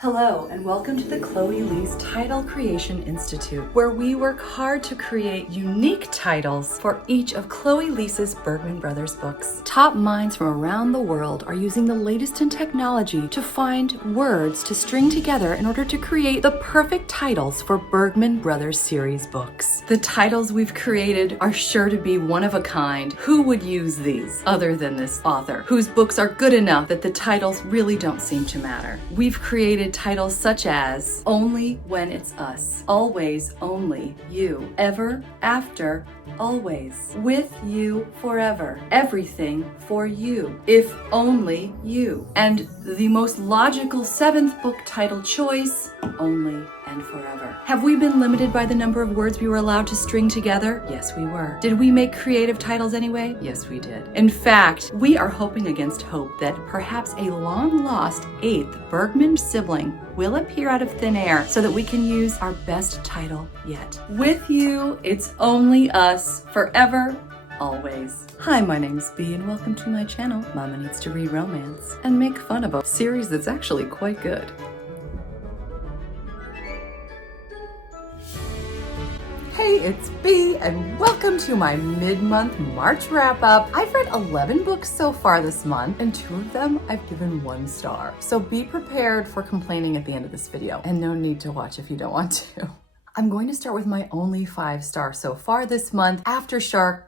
Hello, and welcome to the Chloe Lee's Title Creation Institute, where we work hard to create unique titles for each of Chloe Lee's Bergman Brothers books. Top minds from around the world are using the latest in technology to find words to string together in order to create the perfect titles for Bergman Brothers series books. The titles we've created are sure to be one of a kind. Who would use these other than this author, whose books are good enough that the titles really don't seem to matter? We've created titles such as Only When It's Us, Always Only You, Ever After Always, With You Forever, Everything for You, If Only You, and the most logical seventh book title choice, Only and Forever. Have we been limited by the number of words we were allowed to string together? Yes, we were. Did we make creative titles anyway? Yes, we did. In fact, we are hoping against hope that perhaps a long-lost eighth Bergman sibling will appear out of thin air so that we can use our best title yet. With You, It's Only Us, Forever, Always. Hi, my name's Bea, and welcome to my channel, Mama Needs to Read Romance, and make fun of a series that's actually quite good. Hey, it's Bea, and welcome to my mid-month March wrap-up. I've read 11 books so far this month, and 2 of them I've given 1 star. So be prepared for complaining at the end of this video, and no need to watch if you don't want to. I'm going to start with my only 5-star so far this month, Aftershocks.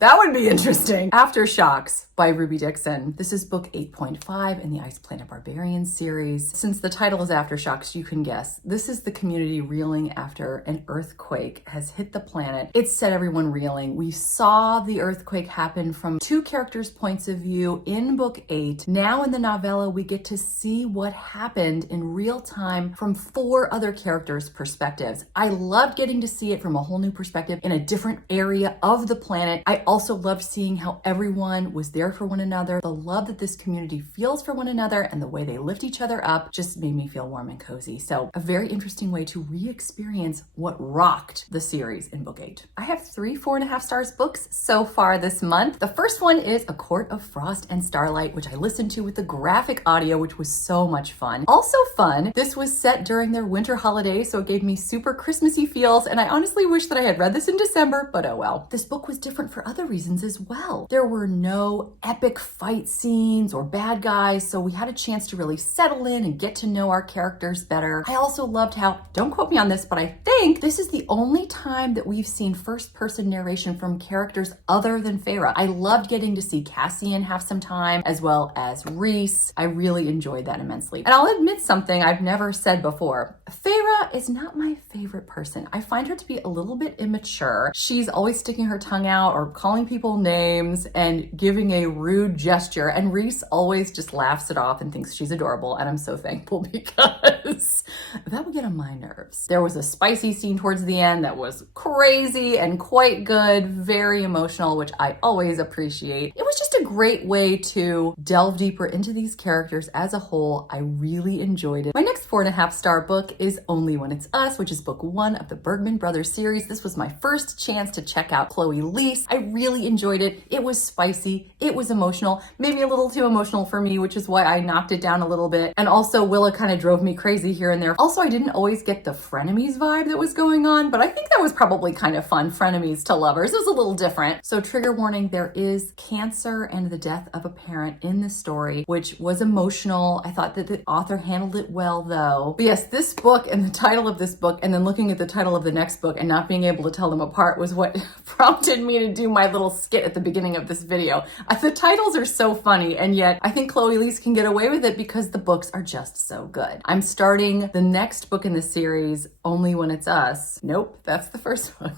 That would be interesting. Aftershocks by Ruby Dixon. This is book 8.5 in the Ice Planet Barbarian series. Since the title is Aftershocks, you can guess. This is the community reeling after an earthquake has hit the planet. It set everyone reeling. We saw the earthquake happen from 2 characters' points of view in book 8. Now in the novella, we get to see what happened in real time from 4 other characters' perspectives. I loved getting to see it from a whole new perspective in a different area of the planet. I also loved seeing how everyone was there for one another. The love that this community feels for one another and the way they lift each other up just made me feel warm and cozy. So a very interesting way to re-experience what rocked the series in book 8. I have 3 4.5 stars books so far this month. The first one is A Court of Frost and Starlight, which I listened to with the graphic audio, which was so much fun. Also fun, this was set during their winter holidays, so it gave me super Christmassy feels, and I honestly wish that I had read this in December, but oh well. This book was different for other reasons as well. There were no epic fight scenes or bad guys, so we had a chance to really settle in and get to know our characters better. I also loved how, don't quote me on this, but I think this is the only time that we've seen first-person narration from characters other than Feyre. I loved getting to see Cassian have some time, as well as Rhys. I really enjoyed that immensely. And I'll admit something I've never said before. Feyre is not my favorite person. I find her to be a little bit immature. She's always sticking her tongue out or calling people names and giving a rude gesture, and Rhys always just laughs it off and thinks she's adorable, and I'm so thankful because that would get on my nerves. There was a spicy scene towards the end that was crazy and quite good, very emotional, which I always appreciate. It was just a great way to delve deeper into these characters as a whole. I really enjoyed it. My next 4.5 star book is Only When It's Us, which is book 1 of the Bergman Brothers series. This was my first chance to check out Chloe Lee's. I really enjoyed it. It was spicy. It was emotional, maybe a little too emotional for me, which is why I knocked it down a little bit. And also Willa kind of drove me crazy here and there. Also, I didn't always get the frenemies vibe that was going on, but I think that was probably kind of fun. Frenemies to lovers. It was a little different. So trigger warning, there is cancer and the death of a parent in the story, which was emotional. I thought that the author handled it well though. But yes, this book and the title of this book, and then looking at the title of the next book and not being able to tell them apart was what prompted me to do my little skit at the beginning of this video. The titles are so funny, and yet I think Chloe Lee's can get away with it because the books are just so good. I'm starting the next book in the series, Only When It's Us. Nope, that's the first book.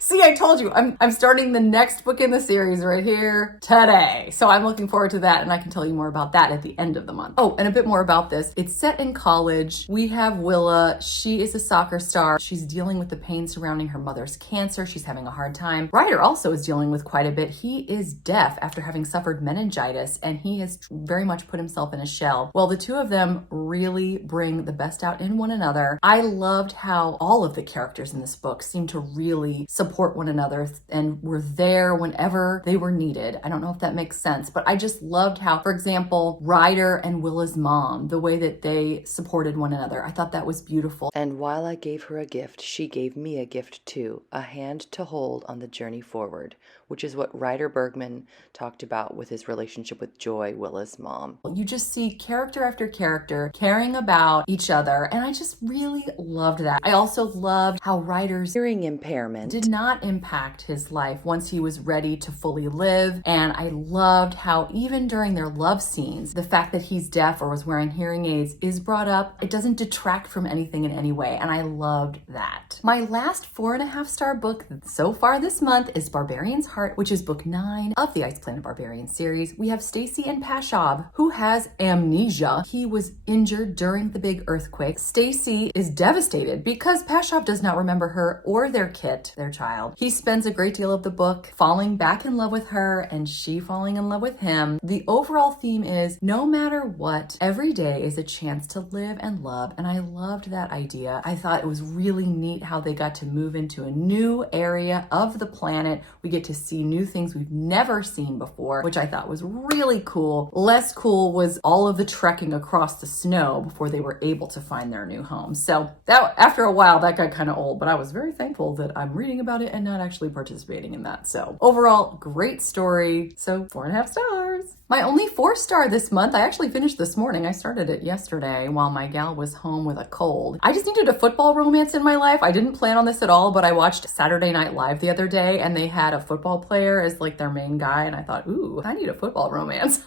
See, I told you, I'm starting the next book in the series right here today. So I'm looking forward to that, and I can tell you more about that at the end of the month. Oh, and a bit more about this. It's set in college. We have Willa. She is a soccer star. She's dealing with the pain surrounding her mother's cancer. She's having a hard time. Ryder also is dealing with quite a bit. He is deaf after having suffered meningitis, and he has very much put himself in a shell. Well, the two of them really bring the best out in one another. I loved how all of the characters in this book seem to really support support one another and were there whenever they were needed. I don't know if that makes sense, but I just loved how, for example, Ryder and Willa's mom, the way that they supported one another. I thought that was beautiful. And while I gave her a gift, she gave me a gift too, a hand to hold on the journey forward, which is what Ryder Bergman talked about with his relationship with Joy, Willa's mom. You just see character after character caring about each other, and I just really loved that. I also loved how Ryder's Hearing impairment did not impact his life once he was ready to fully live, and I loved how even during their love scenes, the fact that he's deaf or was wearing hearing aids is brought up. It doesn't detract from anything in any way, and I loved that. My last 4.5-star book so far this month is Barbarian's Heart, which is book 9 of the Ice Planet Barbarian series. We have Stacy and Pashab, who has amnesia. He was injured during the big earthquake. Stacy is devastated because Pashab does not remember her or their kit, their child. He spends a great deal of the book falling back in love with her and she falling in love with him. The overall theme is no matter what, every day is a chance to live and love, and I loved that idea. I thought it was really neat how they got to move into a new area of the planet. We get to see new things we've never seen before, which I thought was really cool. Less cool was all of the trekking across the snow before they were able to find their new home. So that, after a while, that got kind of old, but I was very thankful that I'm reading about it and not actually participating in that. So overall, great story. So 4.5 stars. My only 4-star this month, I actually finished this morning. I started it yesterday while my gal was home with a cold. I just needed a football romance in my life. I didn't plan on this at all, but I watched Saturday Night Live the other day and they had a football player as like their main guy. And I thought, ooh, I need a football romance.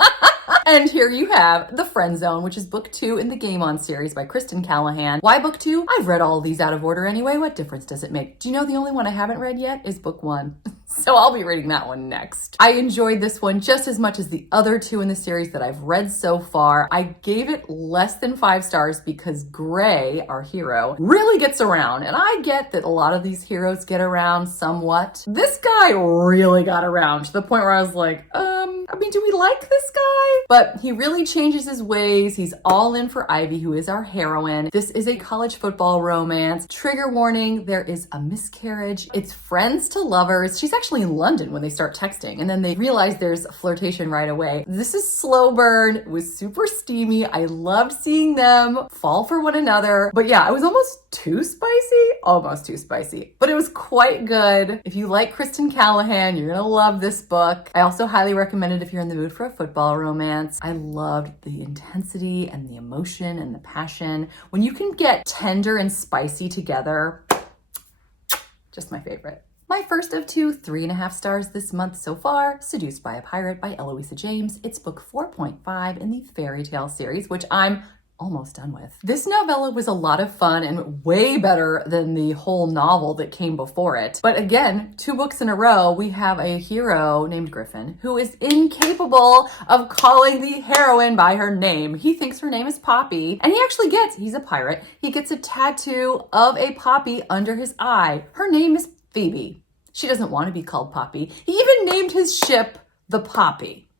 And here you have The Friend Zone, which is book 2 in the Game On series by Kristen Callahan. Why book 2? I've read all of these out of order anyway. What difference does it make? Do you know the only one I haven't read yet is book 1? So I'll be reading that one next. I enjoyed this one just as much as the other 2 in the series that I've read so far. I gave it less than 5 stars because Gray, our hero, really gets around. And I get that a lot of these heroes get around somewhat. This guy really got around to the point where I was like, do we like this guy? But he really changes his ways. He's all in for Ivy, who is our heroine. This is a college football romance. Trigger warning, there is a miscarriage. It's friends to lovers. She's actually in London when they start texting, and then they realize there's a flirtation right away. This is slow burn. It was super steamy. I loved seeing them fall for one another. But yeah, it was almost too spicy. Almost too spicy. But it was quite good. If you like Kristen Callahan, you're gonna love this book. I also highly recommend it if you're in the mood for a football romance. I loved the intensity and the emotion and the passion. When you can get tender and spicy together, just my favorite. My first of 2 3.5 stars this month so far, Seduced by a Pirate by Eloisa James. It's book 4.5 in the fairy tale series, which I'm almost done with. This novella was a lot of fun and way better than the whole novel that came before it. But again, 2 books in a row, we have a hero named Griffin who is incapable of calling the heroine by her name. He thinks her name is Poppy, and he's a pirate, he gets a tattoo of a poppy under his eye. Her name is Phoebe. She doesn't want to be called Poppy. He even named his ship the Poppy,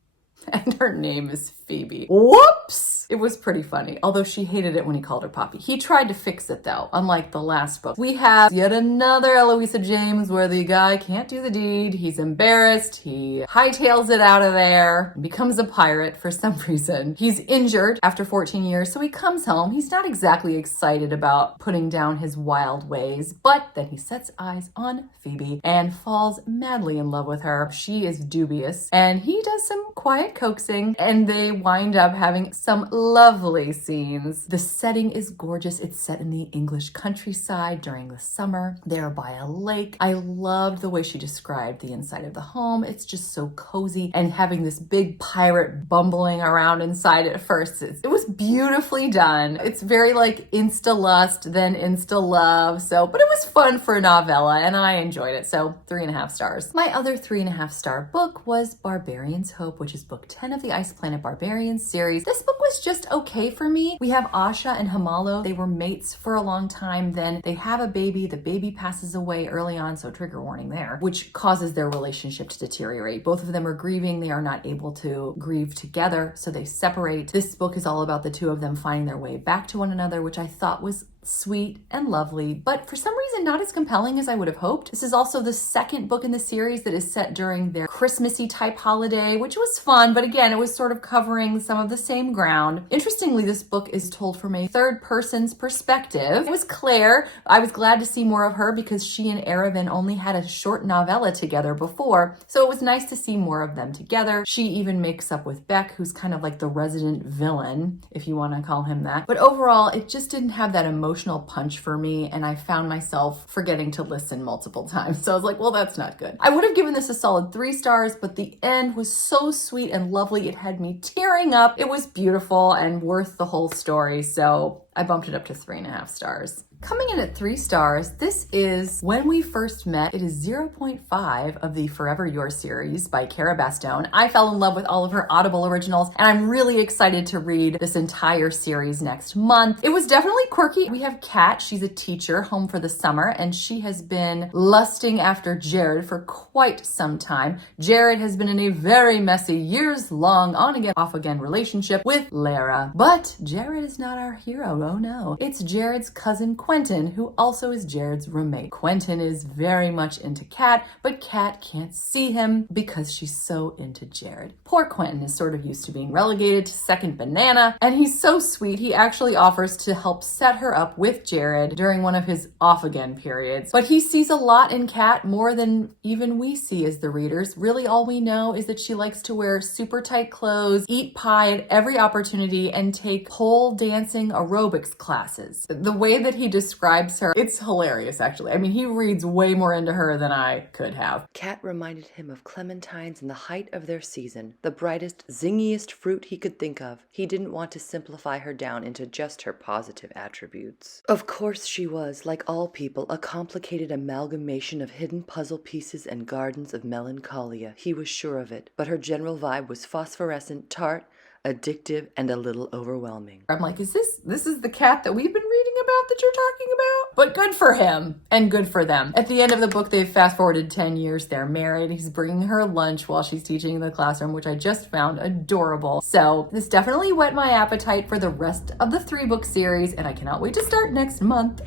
and her name is Phoebe. Whoops! It was pretty funny, although she hated it when he called her Poppy. He tried to fix it though, unlike the last book. We have yet another Eloisa James where the guy can't do the deed. He's embarrassed. He hightails it out of there and becomes a pirate for some reason. He's injured after 14 years, so he comes home. He's not exactly excited about putting down his wild ways, but then he sets eyes on Phoebe and falls madly in love with her. She is dubious, and he does some quiet coaxing, and they wind up having some lovely scenes. The setting is gorgeous. It's set in the English countryside during the summer. They're by a lake. I loved the way she described the inside of the home. It's just so cozy, and having this big pirate bumbling around inside at first, it was beautifully done. It's very like insta-lust, then insta-love. But it was fun for a novella, and I enjoyed it. So 3.5 stars. My other 3.5 star book was Barbarian's Hope, which is book 10 of the Ice Planet Barbarian series. This book was was just okay for me. We have Asha and Hamalo. They were mates for a long time. Then they have a baby. The baby passes away early on, so trigger warning there, which causes their relationship to deteriorate. Both of them are grieving. They are not able to grieve together, so they separate. This book is all about the two of them finding their way back to one another, which I thought was sweet and lovely, but for some reason not as compelling as I would have hoped. This is also the second book in the series that is set during their Christmassy type holiday, which was fun, but again, it was sort of covering some of the same ground. Interestingly, this book is told from a third person's perspective. It was Claire. I was glad to see more of her because she and Aravan only had a short novella together before, so it was nice to see more of them together. She even makes up with Beck, who's kind of like the resident villain, if you want to call him that. But overall, it just didn't have that emotional punch for me, and I found myself forgetting to listen multiple times. So I was like, well, that's not good. I would have given this a solid 3 stars, but the end was so sweet and lovely. It had me tearing up. It was beautiful and worth the whole story. So I bumped it up to 3.5 stars. Coming in at 3 stars, this is When We First Met. It is 0.5 of the Forever Yours series by Cara Bastone. I fell in love with all of her Audible originals, and I'm really excited to read this entire series next month. It was definitely quirky. We have Kat. She's a teacher home for the summer, and she has been lusting after Jared for quite some time. Jared has been in a very messy, years-long, on-again, off-again relationship with Lara. But Jared is not our hero. Oh no. It's Jared's cousin Quentin, who also is Jared's roommate. Quentin is very much into Kat, but Kat can't see him because she's so into Jared. Poor Quentin is sort of used to being relegated to second banana, and he's so sweet, he actually offers to help set her up with Jared during one of his off-again periods. But he sees a lot in Kat, more than even we see as the readers. Really, all we know is that she likes to wear super tight clothes, eat pie at every opportunity, and take pole dancing aerobics classes. The way that he describes her, it's hilarious, actually. I mean, he reads way more into her than I could have. Kat reminded him of clementines in the height of their season, the brightest, zingiest fruit he could think of. He didn't want to simplify her down into just her positive attributes. Of course she was, like all people, a complicated amalgamation of hidden puzzle pieces and gardens of melancholia. He was sure of it, but her general vibe was phosphorescent, tart, addictive, and a little overwhelming. I'm like, this is the Kat that we've been reading about that you're talking about? But good for him and good for them. At the end of the book, they've fast forwarded 10 years. They're married. He's bringing her lunch while she's teaching in the classroom, which I just found adorable. So this definitely whet my appetite for the rest of the 3-book series, and I cannot wait to start next month.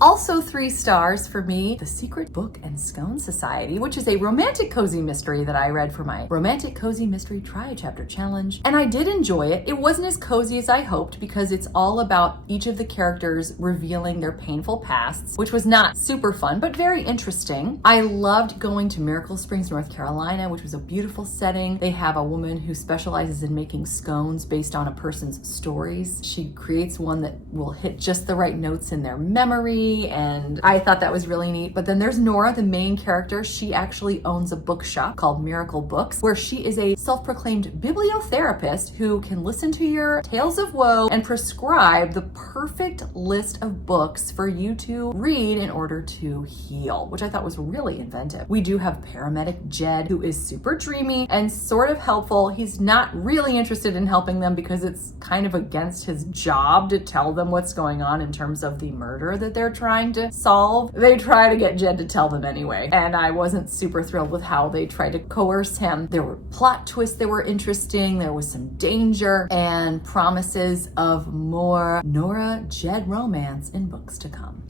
Also 3 stars for me, The Secret Book and Scone Society, which is a romantic cozy mystery that I read for my Romantic Cozy Mystery Tri-Chapter Challenge. And I did enjoy it. It wasn't as cozy as I hoped because it's all about each of the characters revealing their painful pasts, which was not super fun, but very interesting. I loved going to Miracle Springs, North Carolina, which was a beautiful setting. They have a woman who specializes in making scones based on a person's stories. She creates one that will hit just the right notes in their memory, and I thought that was really neat. But then there's Nora, the main character. She actually owns a bookshop called Miracle Books, where she is a self-proclaimed bibliotherapist who can listen to your tales of woe and prescribe the perfect list of books for you to read in order to heal, which I thought was really inventive. We do have paramedic Jed, who is super dreamy and sort of helpful. He's not really interested in helping them because it's kind of against his job to tell them what's going on in terms of the murder that they're trying to solve. They try to get Jed to tell them anyway, and I wasn't super thrilled with how they tried to coerce him. There were plot twists that were interesting, there was some danger, and promises of more Nora-Jed romance in books to come.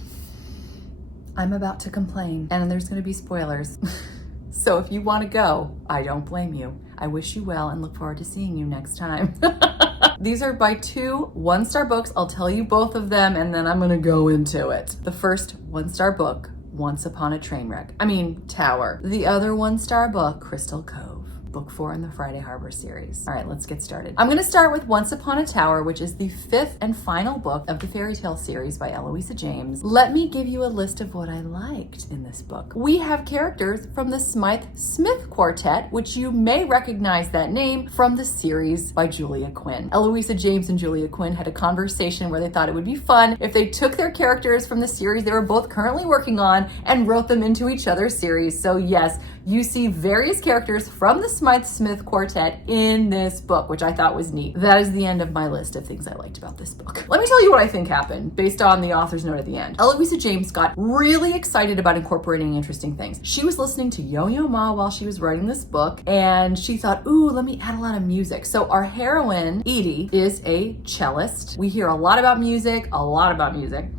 I'm about to complain, and there's going to be spoilers. So if you want to go, I don't blame you. I wish you well and look forward to seeing you next time. These are by 2 1-star books. I'll tell you both of them and then I'm gonna go into it. The first 1-star book, Once Upon a Tower. The other 1-star book, Crystal Cove. Book 4 in the Friday Harbor series. All right, let's get started. I'm going to start with Once Upon a Tower, which is the 5th and final book of the fairy tale series by Eloisa James. Let me give you a list of what I liked in this book. We have characters from the Smythe Smith Quartet, which you may recognize that name from the series by Julia Quinn. Eloisa James and Julia Quinn had a conversation where they thought it would be fun if they took their characters from the series they were both currently working on and wrote them into each other's series. So yes, You see various characters from the Smythe-Smith Quartet in this book, which I thought was neat. That is the end of my list of things I liked about this book. Let me tell you what I think happened based on the author's note at the end. Eloisa James got really excited about incorporating interesting things. She was listening to Yo-Yo Ma while she was writing this book, and she thought, ooh, let me add a lot of music. So our heroine, Edie, is a cellist. We hear a lot about music,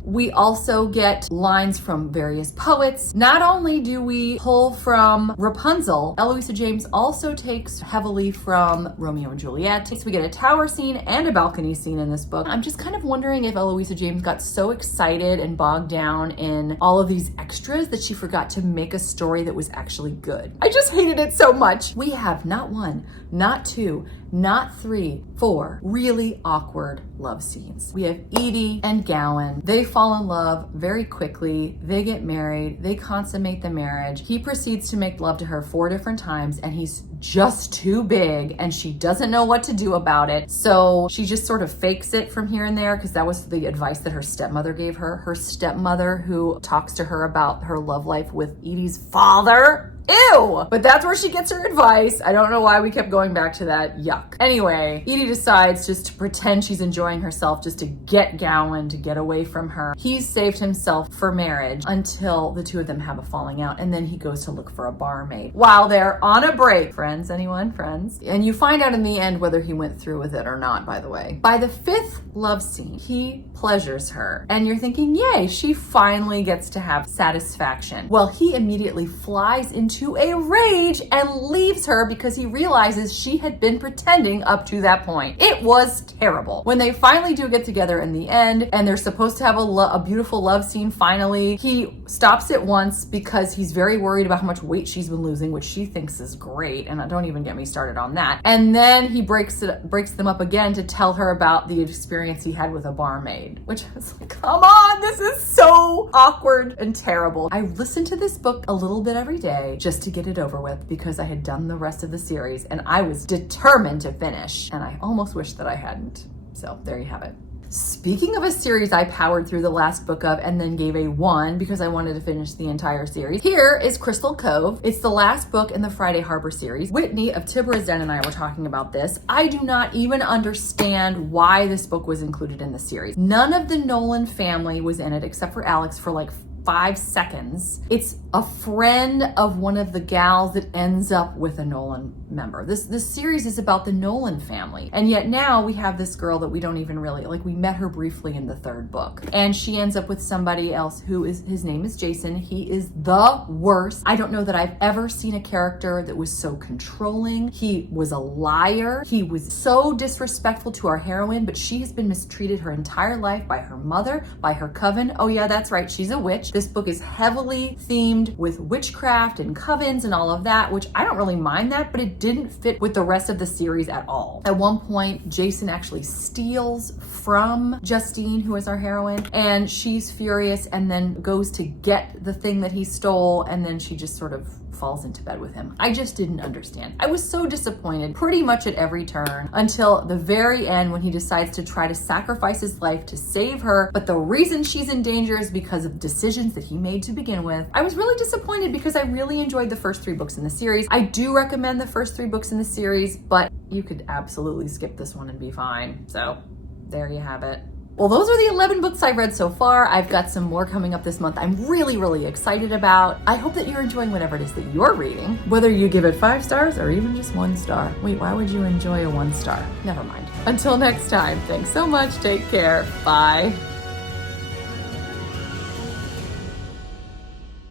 We also get lines from various poets. Not only do we pull from Rapunzel, Eloisa James also takes heavily from Romeo and Juliet. So we get a tower scene and a balcony scene in this book. I'm just kind of wondering if Eloisa James got so excited and bogged down in all of these extras that she forgot to make a story that was actually good. I just hated it so much. We have not one, not two, not three, four really awkward love scenes. We have Edie and Gowan. They fall in love very quickly. They get married. They consummate the marriage. He proceeds to make love to her 4 different times, and he's just too big, and she doesn't know what to do about it. So she just sort of fakes it from here and there, because that was the advice that her stepmother gave her. Her stepmother, who talks to her about her love life with Edie's father. Ew! But that's where she gets her advice. I don't know why we kept going back to that. Yuck. Anyway, Edie decides just to pretend she's enjoying herself just to get Gowan to get away from her. He's saved himself for marriage until the two of them have a falling out, and then he goes to look for a barmaid while they're on a break. Friends, anyone? Friends? And you find out in the end whether he went through with it or not, by the way. By the 5th love scene, he pleasures her, and you're thinking, yay, she finally gets to have satisfaction. Well, he immediately flies into a rage and leaves her because he realizes she had been pretending up to that point. It was terrible. When they finally do get together in the end and they're supposed to have a beautiful love scene finally, he stops it once because he's very worried about how much weight she's been losing, which she thinks is great, and don't even get me started on that. And then he breaks them up again to tell her about the experience he had with a barmaid, which is like, come on, this is so awkward and terrible. I listen to this book a little bit every day just to get it over with because I had done the rest of the series and I was determined to finish, and I almost wish that I hadn't. So there you have it. Speaking of a series I powered through the last book of and then gave a 1 because I wanted to finish the entire series, here is Crystal Cove. It's the last book in the Friday Harbor series. Whitney of Tiburon and I were talking about this. I do not even understand why this book was included in the series. None of the Nolan family was in it except for Alex for like 5 seconds. It's a friend of one of the gals that ends up with a Nolan member. This series is about the Nolan family. And yet now we have this girl that we don't even really, like, we met her briefly in the 3rd book. And she ends up with somebody else his name is Jason. He is the worst. I don't know that I've ever seen a character that was so controlling. He was a liar. He was so disrespectful to our heroine, but she has been mistreated her entire life by her mother, by her coven. Oh yeah, that's right. She's a witch. This book is heavily themed with witchcraft and covens and all of that, which I don't really mind that, but it didn't fit with the rest of the series at all. At one point, Jason actually steals from Justine, who is our heroine, and she's furious and then goes to get the thing that he stole, and then she just sort of falls into bed with him. I just didn't understand. I was so disappointed pretty much at every turn until the very end when he decides to try to sacrifice his life to save her, but the reason she's in danger is because of decisions that he made to begin with. I was really disappointed because I really enjoyed the first 3 books in the series. I do recommend the first 3 books in the series, but you could absolutely skip this one and be fine. So there you have it. Well, those are the 11 books I've read so far. I've got some more coming up this month I'm really, really excited about. I hope that you're enjoying whatever it is that you're reading, whether you give it 5 stars or even just 1 star. Wait, why would you enjoy a 1 star? Never mind. Until next time, thanks so much. Take care. Bye.